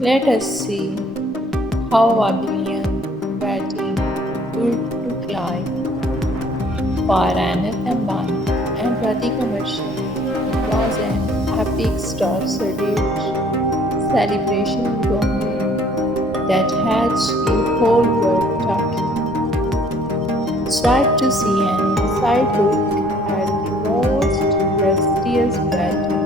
Let us see how a billion batting would look like for Aneth Ambani and Radhika Mishra. It was an epic star salute celebration in Bombay that had the whole world talking. Swipe to see an inside look at the most prestigious bat